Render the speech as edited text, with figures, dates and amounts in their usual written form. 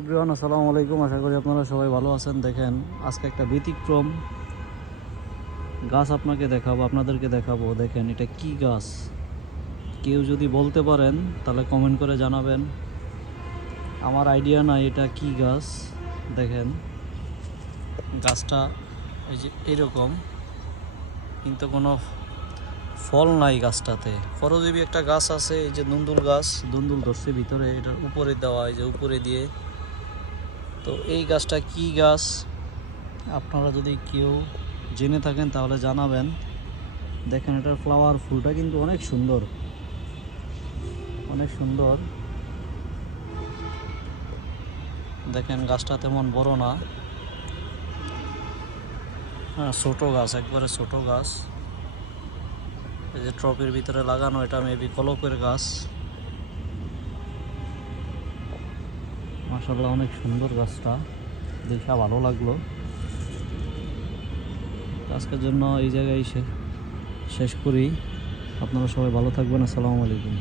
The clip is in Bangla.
এভরিওয়ান, আসসালামু আলাইকুম। আশা করি আপনারা সবাই ভালো আছেন। দেখেন, আজকে একটা ব্যতিক্রম গাছ আপনাদেরকে দেখাবো। দেখেন, এটা কি গাছ? কেউ যদি বলতে পারেন তাহলে কমেন্ট করে জানাবেন। আমার আইডিয়া নাই এটা কি গাছ। দেখেন, গাছটা এই যে এরকম, কিন্তু কোনো ফল নাই গাছটাতে। পরজীবী একটা গাছ আছে, এই যে দুন্দুল গাছ, দুন্দুল ধরছে ভিতরে, এটার উপরে দেওয়া, এই যে উপরে দিয়ে। তো এই গাছটা কি গাছ আপনারা যদি কেউ জেনে থাকেন তাহলে জানাবেন। দেখেন, এটার ফ্লাওয়ার ফুলটা কিন্তু অনেক সুন্দর, অনেক সুন্দর। দেখেন, গাছটা তেমন বড় না, হ্যাঁ ছোট গাছ, একবারে ছোট গাছ। এই যে ট্রপের ভিতরে লাগানো, এটা মেবি কলপের গাছ। মাশাআল্লাহ, অনেক সুন্দর গাছটা, দেখা ভালো লাগলো। আজকের জন্য এই জায়গায় শেষ করি। আপনারা সবাই ভালো থাকবেন। আসসালামু আলাইকুম।